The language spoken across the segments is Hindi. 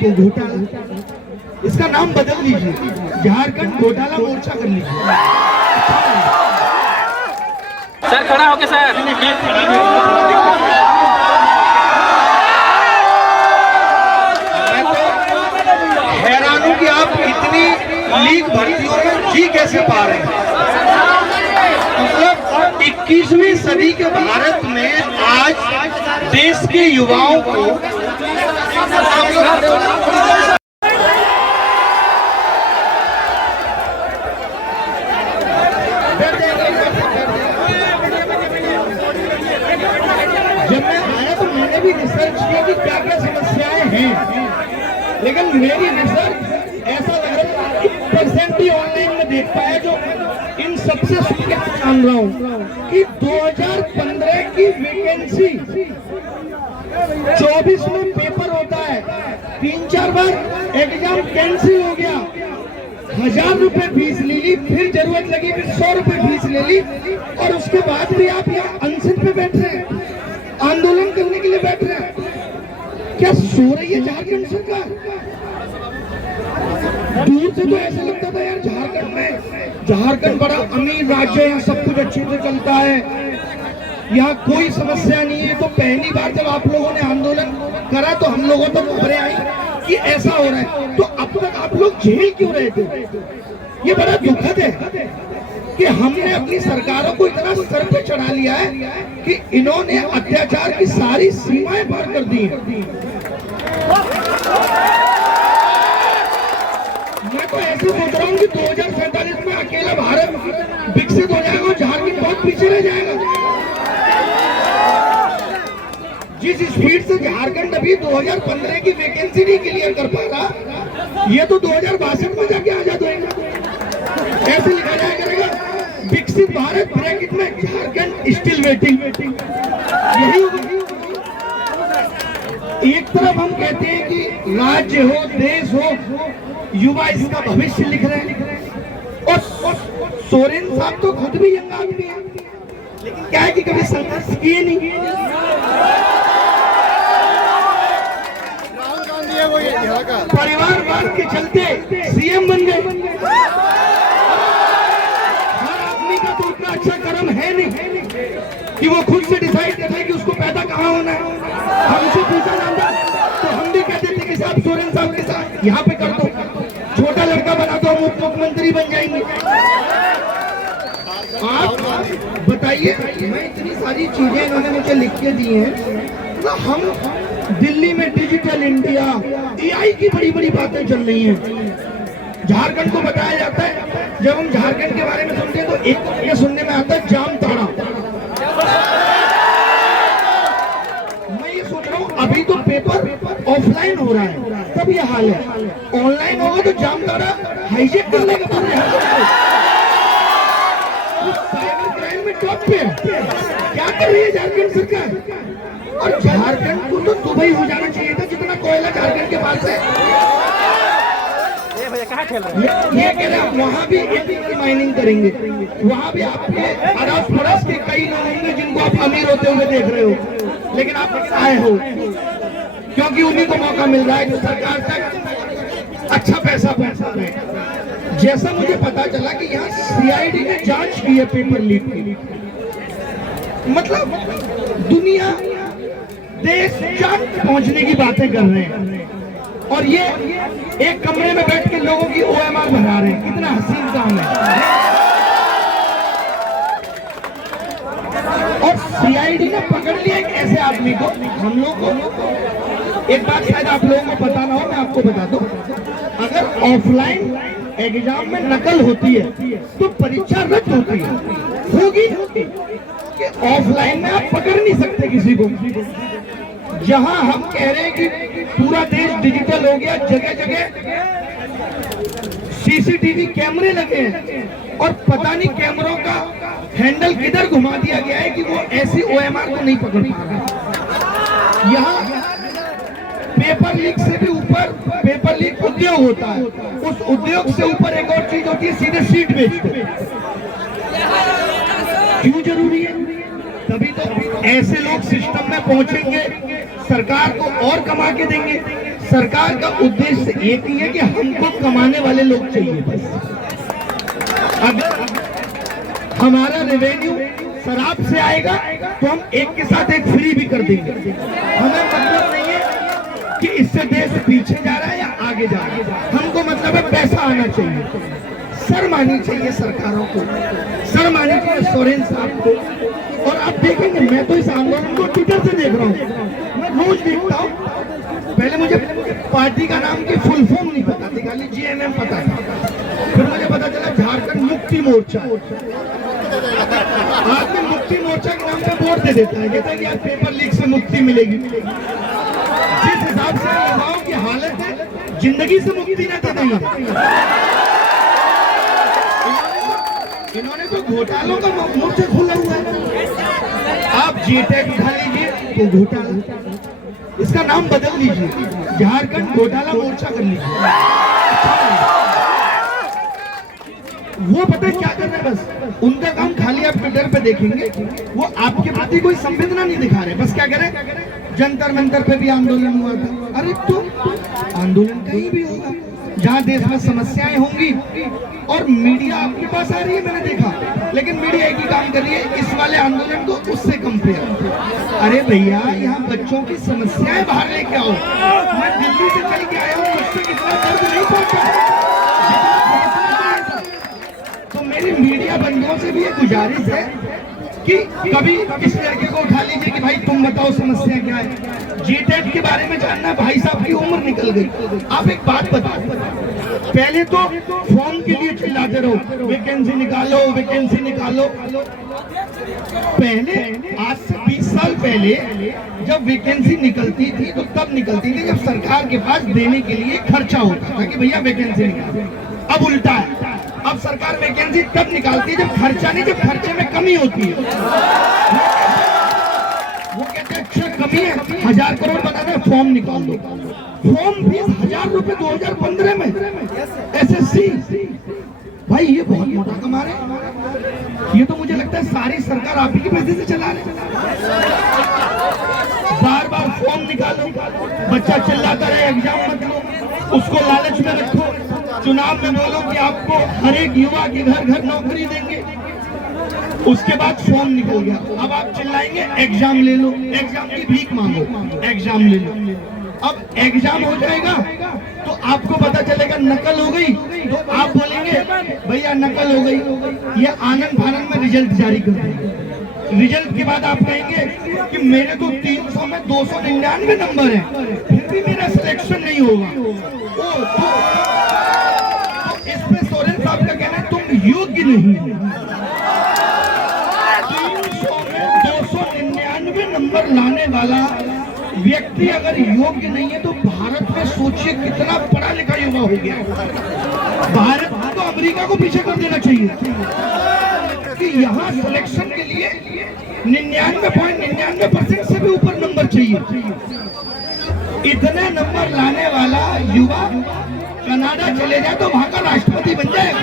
को घोटाला, इसका नाम बदल दीजिए, झारखंड घोटाला मोर्चा कर लीजिए। सर खड़ा होके सर। मैं तो हैरान हूं कि आप इतनी लीग भर्तियों में जी कैसे पा रहे हैं। मतलब 21वीं सदी के भारत में आज देश के युवाओं को जब मैं आया तो मैंने भी रिसर्च किया कि क्या क्या समस्याएं हैं, लेकिन मेरी रिसर्च ऐसा लग रहा है 1% ही ऑनलाइन में देख पाया जो इन सबसे जान रहा हूँ कि 2015 की वैकेंसी 24 में पेपर होता है, 3-4 बार एग्जाम कैंसिल हो गया, 1000 रुपए फीस ले ली, फिर जरूरत लगी फिर 100 रुपए फीस ले ली, और उसके बाद भी आप यहाँ अनशन पे बैठ रहे हैं, आंदोलन करने के लिए बैठ रहे हैं। क्या सो रही है झारखंड सरकार? दूर से तो ऐसा लगता था यार झारखंड बड़ा अमीर राज्य है, सब कुछ अच्छे से चलता है, यहाँ कोई समस्या नहीं है। तो पहली बार जब आप लोगों ने आंदोलन करा तो हम लोगों तो खबरें आई कि ऐसा हो रहा है, तो अब तक आप लोग झेल क्यों रहे थे? ये बड़ा दुखद है कि हमने अपनी सरकारों को इतना सर पे चढ़ा लिया है कि इन्होंने अत्याचार की सारी सीमाएं पार कर दी हैं। मैं तो ऐसे सोच रहा हूँ कि 2047 में अकेला भारत विकसित हो जाएगा और झारखंड बहुत पीछे रह जाएगा। जिस स्पीड से झारखंड अभी 2015 की वैकेंसी नहीं क्लियर कर पा रहा, ये तो 2062 में जाके आजाद होगा। ऐसे लिखा जाया करेगा, विकसित भारत ब्रैकेट में झारखंड स्टिल वेटिंग। यही होगा। एक तरफ हम कहते हैं कि राज्य हो, देश हो, युवा इसका भविष्य लिख रहे हैं, और सोरेन साहब तो खुद भी यंग आदमी है, लेकिन क्या है कि कभी संघर्ष किए नहीं। परिवारवाद के चलते सीएम बन गए। हर आदमी का तो उतना अच्छा कर्म है नहीं कि वो खुद से डिसाइड कर ले कि उसको पैदा कहाँ होना है। हमसे पूछा जाता तो हम भी कहते थे कि साहब सोरेन साहब के साथ यहाँ पे कर दो, छोटा लड़का बना दो, हम उप मुख्यमंत्री बन जाएंगे। आप बताइए, मैं इतनी सारी चीजें इन्होंने मुझे लिख के दी हैं। तो हम दिल्ली में डिजिटल इंडिया, एआई की बड़ी बड़ी बातें चल रही हैं। झारखंड को बताया जाता है, जब हम झारखंड के बारे में सुनते हैं तो एक ये सुनने में आता है जामताड़ा। मैं ये सोच रहा हूँ अभी तो पेपर ऑफलाइन हो रहा है, तब ये हाल है, ऑनलाइन होगा तो जामताड़ा हाईजेक कर लेगा पूरे साइबर क्राइम में टॉप पे। क्या कर रही है झारखंड सरकार? और झारखंड को तो दुबई हो जाना चाहिए था, जितना कोयला झारखंड के पास है। ये कह रहे वहाँ भी की माइनिंग करेंगे, वहाँ भी आपके अड़ोस पड़ोस के कई लोग होंगे जिनको आप अमीर होते हुए देख रहे हो, लेकिन आप आए हो क्योंकि उन्हीं को मौका मिल रहा है कि सरकार तक अच्छा पैसा पहुँचा रहे। जैसा मुझे पता चला कि यहाँ सीआईडी ने जांच की है पेपर लीक की, मतलब दुनिया देश चांद पहुंचने की बातें कर रहे हैं, और ये एक कमरे में बैठ के लोगों की ओएमआर भरा रहे हैं। कितना हसीन काम है। और सीआईडी ने पकड़ लिया एक ऐसे आदमी को। हम लोग को एक बात शायद आप लोगों को पता ना हो, मैं आपको बता दूं, अगर ऑफलाइन एग्जाम में नकल होती है तो परीक्षा रद्द होती है, होगी। ऑफलाइन में आप पकड़ नहीं सकते किसी को। जहां हम कह रहे हैं कि पूरा देश डिजिटल हो गया, जगह जगह सीसीटीवी कैमरे लगे हैं, और पता नहीं कैमरों का हैंडल किधर घुमा दिया गया है कि वो ऐसी ओएमआर को नहीं पकड़ पा रहा। यहाँ पेपर लीक से भी ऊपर पेपर लीक उद्योग होता है, उस उद्योग से ऊपर एक और चीज होती है, सीधे सीट बेचते। क्यों जरूरी है? तभी तो ऐसे लोग सिस्टम में पहुंचेंगे, सरकार को और कमा के देंगे। सरकार का उद्देश्य एक ही है कि हमको कमाने वाले लोग चाहिए बस। अगर हमारा रेवेन्यू शराब से आएगा तो हम एक के साथ एक फ्री भी कर देंगे। हमें मतलब नहीं है कि इससे देश पीछे जा रहा है या आगे जा रहा है, हमको मतलब है पैसा आना चाहिए। शर्म आनी चाहिए सरकारों को, शर्म आनी चाहिए सोरेन साहब को। और आप देखेंगे, मैं तो इस आंदोलन को ट्विटर से देख रहा हूँ, मैं रोज देखता हूँ। पहले मुझे पार्टी का नाम की फुल फॉर्म नहीं पता थी, खाली जीएमएम पता था। फिर मुझे पता चला झारखंड मुक्ति मोर्चा। आदमी मुक्ति मोर्चा के नाम पे वोट दे देता है, कहता है कि यार पेपर लीक से मुक्ति मिलेगी। जिस हिसाब से युवाओं की हालत है, जिंदगी से मुक्ति न दे देंगे। इन्होंने तो घोटालों का मोर्चा खोला हुआ है। आप जीटेक उठा लीजिए तो घोटाला, इसका नाम बदल लीजिए, झारखंड घोटाला मोर्चा कर लीजिए। वो पता है क्या कर रहे हैं, बस उनका काम खाली आप ट्विटर पे देखेंगे, वो आपके प्रति कोई संवेदना नहीं दिखा रहे। बस क्या करें, जंतर मंतर पे भी आंदोलन हुआ था। अरे तो आंदोलन कहीं भी होगा जहाँ देश में समस्याएं होंगी और मीडिया आपके पास आ रही है, मैंने देखा। लेकिन मीडिया एक ही काम कर रही है, इस वाले आंदोलन को उससे कंपेयर। अरे भैया, यहाँ बच्चों की समस्याएं बाहर लेके आओ। मैं दिल्ली से चल के आया हूँ, मुझसे कितना दर्द नहीं पहुंचा। तो मेरी मीडिया बंधुओं से भी ये गुजारिश है कि कभी इस लड़के को उठा लीजिए कि भाई तुम बताओ समस्या क्या है। जीटेट के बारे में जानना, भाई साहब की उम्र निकल गई। आप एक बात बताओ, पहले तो फॉर्म के लिए चिल्लाते रहो, वैकेंसी निकालो वैकेंसी निकालो। पहले आज से 20 साल पहले जब वैकेंसी निकलती थी तो तब निकलती थी जब सरकार के पास देने के लिए खर्चा होता था कि भैया वैकेंसी निकालो। अब उल्टा है, अब सरकार वैकेंसी तब निकालती है जब खर्चा नहीं, जब खर्चे में कमी होती है। वो कहते हैं अच्छा कमी है, 1000 करोड़ बताते हैं, फॉर्म निकाल दो। फॉर्म फीस 1000 रुपए 2015 में एसएससी। भाई ये बहुत मोटा कमा रहे। ये तो मुझे लगता है सारी सरकार आप ही के पैसे से चला रहे। बार बार फॉर्म निकालो, बच्चा चिल्लाता रहे एग्जाम मत लो, उसको लालच में रखो, चुनाव में बोलो कि आपको हर एक युवा के घर घर नौकरी देंगे। उसके बाद फॉर्म निकल गया, अब आप चिल्लाएंगे एग्जाम ले लो, एग्जाम की भीख मांगो, एग्जाम ले लो। अब एग्जाम हो जाएगा तो आपको पता चलेगा नकल हो गई, तो आप बोलेंगे भैया नकल हो गई, ये आनंद फानंद में रिजल्ट जारी कर देंगे। रिजल्ट के बाद आप कहेंगे कि मेरे तो 300 में 299 नंबर है, फिर भी मेरा सिलेक्शन नहीं होगा। तो इस पे सोरेन साहब का कहना है तुम योग्य नहीं हो। 300 में 299 नंबर लाने वाला व्यक्ति अगर योग्य नहीं है तो भारत में सोचिए कितना पढ़ा लिखा युवा हो गया। भारत को अमेरिका को पीछे कर देना चाहिए कि यहाँ सिलेक्शन के लिए 99.99% से भी ऊपर नंबर चाहिए। इतने नंबर लाने वाला युवा कनाडा चले जाए तो वहां का राष्ट्रपति बन जाएगा।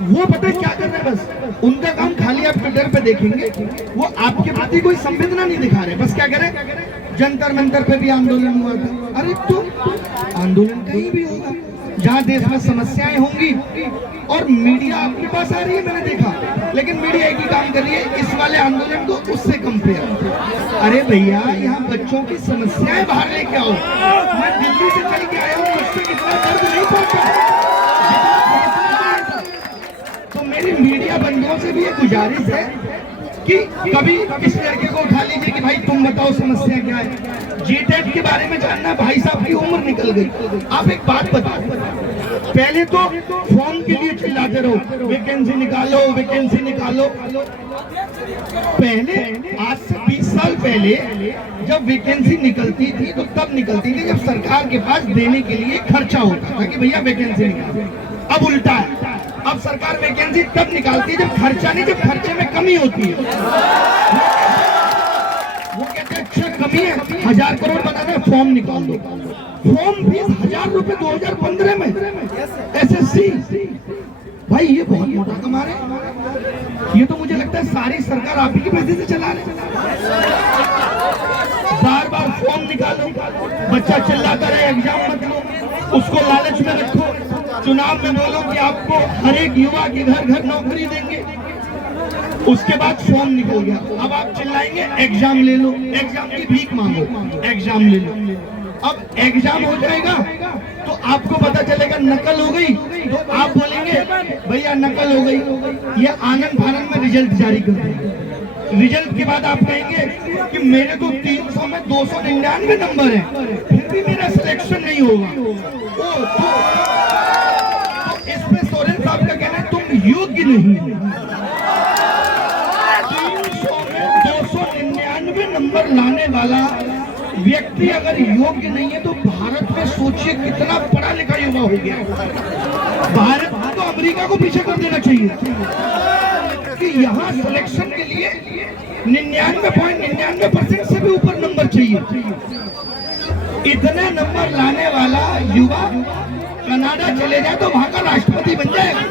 वो पता है क्या कर रहे हैं, बस उनका काम खाली आप ट्विटर पे देखेंगे, वो आपके प्रति कोई संवेदना नहीं दिखा रहे। बस क्या करें, जंतर मंतर पे भी आंदोलन हुआ था। अरे तो आंदोलन कहीं भी होगा जहाँ देश में समस्याएं होंगी और मीडिया आपके पास आ रही है, मैंने देखा। लेकिन मीडिया एक ही काम कर रही है, इस वाले आंदोलन को उससे कंपेयर। अरे भैया, यहाँ बच्चों की समस्याएं बाहर लेके आओ। मैं दिल्ली से चल के आया हूँ, मुझसे कितना दर्द नहीं पहुंचा। तो मेरी मीडिया बंधुओं से भी ये गुजारिश है कि कभी इस लड़के को उठा लीजिए कि भाई तुम बताओ समस्या क्या है। जीटेट के बारे में जानना, भाई साहब की उम्र निकल गई। आप एक बात बताओ, पहले तो फॉर्म के लिए चिल्लाते रहो, वैकेंसी निकालो वैकेंसी निकालो। पहले आज से 20 साल पहले जब वैकेंसी निकलती थी तो तब निकलती थी जब सरकार के पास देने के लिए खर्चा होता था कि भैया वैकेंसी निकालो। अब उल्टा है, अब सरकार वैकेंसी तब निकालती है जब खर्चा नहीं, जब खर्चे में कमी होती है। वो कहते हैं अच्छा कमी है, 1000 करोड़ बताते हैं, फॉर्म निकाल दो। फॉर्म फीस 1000 रुपए 2015 में एसएससी। भाई ये बहुत मोटा कमा रहे हैं। ये तो मुझे लगता है सारी सरकार आप ही के पैसे से चला रहे। बार बार फॉर्म निकालो, बच्चा चिल्लाता रहे एग्जाम मत लो, उसको लालच में रखो, चुनाव में बोलो कि आपको हर एक युवा के घर घर नौकरी देंगे, उसके बाद फॉर्म निकल गया, अब आप चिल्लाएंगे एग्जाम ले लो, एग्जाम की भीख मांगो, एग्जाम ले लो। अब एग्जाम हो जाएगा तो आपको पता चलेगा नकल हो गई, तो आप बोलेंगे भैया नकल हो गई, ये आनंद फानंद में रिजल्ट जारी कर देंगे। रिजल्ट के बाद आप कहेंगे कि मेरे तो 300 में 299 नंबर है, फिर भी मेरा सिलेक्शन नहीं होगा। तो इस पे सोरेन साहब का कहना है तुम योग्य नहीं हो। 300 में 299 नंबर लाने वाला व्यक्ति अगर योग्य नहीं है तो भारत में सोचिए कितना पढ़ा लिखा युवा हो गया। भारत को अमेरिका को पीछे कर देना चाहिए कि यहाँ सिलेक्शन के लिए 99.99% से भी ऊपर नंबर चाहिए। इतने नंबर लाने वाला युवा कनाडा चले जाए तो वहां का राष्ट्रपति बन जाएगा।